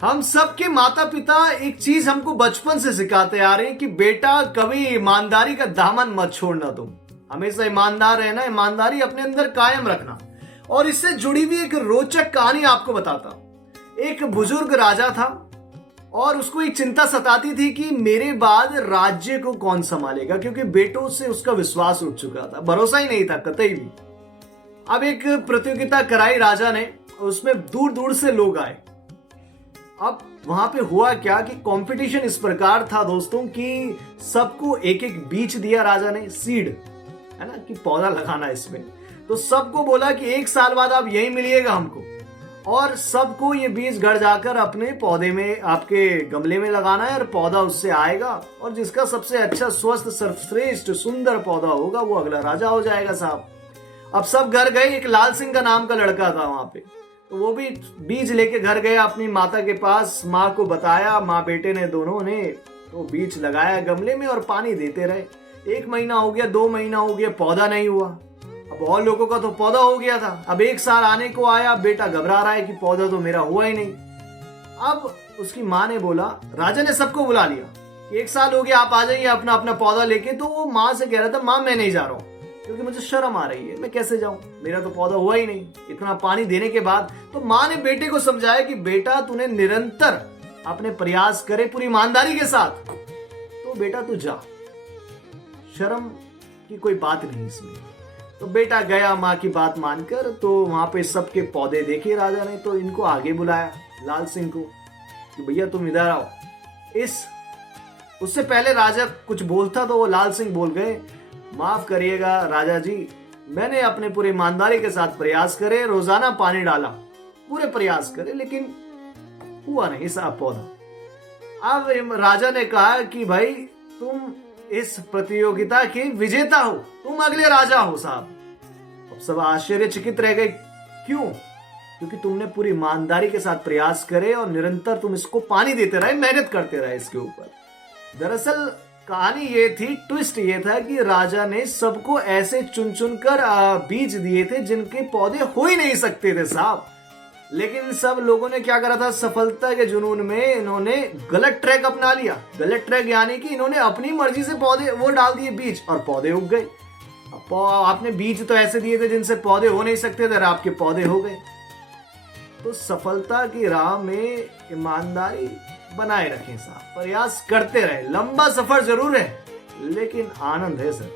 हम सबके माता पिता एक चीज हमको बचपन से सिखाते आ रहे हैं कि बेटा कभी ईमानदारी का दामन मत छोड़ना, तुम हमेशा ईमानदार रहना, ईमानदारी अपने अंदर कायम रखना। और इससे जुड़ी हुई एक रोचक कहानी आपको बताता। एक बुजुर्ग राजा था और उसको एक चिंता सताती थी कि मेरे बाद राज्य को कौन संभालेगा, क्योंकि बेटों से उसका विश्वास उठ चुका था, भरोसा ही नहीं था कतई भी। अब एक प्रतियोगिता कराई राजा ने, उसमें दूर दूर से लोग आए। अब वहां पे हुआ क्या कि कंपटीशन इस प्रकार था दोस्तों कि सबको एक एक बीज दिया राजा ने, सीड है ना, कि पौधा लगाना इसमें। तो सबको बोला कि 1 साल बाद आप यही मिलिएगा हमको, और सबको ये बीज घर जाकर अपने पौधे में, आपके गमले में लगाना है, और पौधा उससे आएगा, और जिसका सबसे अच्छा, स्वस्थ, सर्वश्रेष्ठ, सुंदर पौधा होगा वो अगला राजा हो जाएगा साहब। अब सब घर गए। एक लाल सिंह का नाम का लड़का था वहां पे, तो वो भी बीज लेके घर गया अपनी माता के पास, माँ को बताया। माँ बेटे ने दोनों ने तो बीज लगाया गमले में और पानी देते रहे। 1 महीना हो गया, 2 महीना हो गया, पौधा नहीं हुआ। अब और लोगों का तो पौधा हो गया था। अब 1 साल आने को आया, बेटा घबरा रहा है कि पौधा तो मेरा हुआ ही नहीं। अब उसकी माँ ने बोला, राजा ने सबको बुला लिया, 1 साल हो गया, आप आ जाइए अपना अपना पौधा लेके। तो वो माँ से कह रहा था, माँ मैं नहीं जा रहा हूँ, क्योंकि मुझे शर्म आ रही है, मैं कैसे जाऊं, मेरा तो पौधा हुआ ही नहीं इतना पानी देने के बाद। तो माँ ने बेटे को समझाया कि बेटा तूने निरंतर अपने प्रयास करे पूरी ईमानदारी के साथ, तो बेटा तू जा, शर्म की कोई बात नहीं इसमें। तो बेटा गया माँ की बात मानकर। तो वहां पे सबके पौधे देखे राजा ने, तो इनको आगे बुलाया, लाल सिंह को, कि भैया तुम इधर आओ। उससे पहले राजा कुछ बोलता तो वो लाल सिंह बोल गए, माफ करिएगा राजा जी, मैंने अपने पूरी ईमानदारी के साथ प्रयास करे, रोजाना पानी डाला, पूरे प्रयास करे, लेकिन हुआ नहीं साहब पौधा। अब राजा ने कहा कि भाई तुम इस प्रतियोगिता के विजेता हो, तुम अगले राजा हो साहब। अब सब आश्चर्यचकित रह गए, क्यों? क्योंकि तुमने पूरी ईमानदारी के साथ प्रयास करे और निरंतर तुम इसको पानी देते रहे, मेहनत करते रहे इसके ऊपर। दरअसल कहानी ये थी, ट्विस्ट ये था कि राजा ने सबको ऐसे चुन चुन कर बीज दिए थे जिनके पौधे हो ही नहीं सकते थे साहब। लेकिन सब लोगों ने क्या करा था, सफलता के जुनून में इन्होंने गलत ट्रैक अपना लिया। गलत ट्रैक यानी कि इन्होंने अपनी मर्जी से पौधे वो डाल दिए बीज, और पौधे उग गए। आपने बीज तो ऐसे दिए थे जिनसे पौधे हो नहीं सकते थे, और आपके पौधे हो गए। तो सफलता की राह में ईमानदारी बनाए रखें साहब, प्रयास करते रहे। लंबा सफर जरूर है, लेकिन आनंद है सर।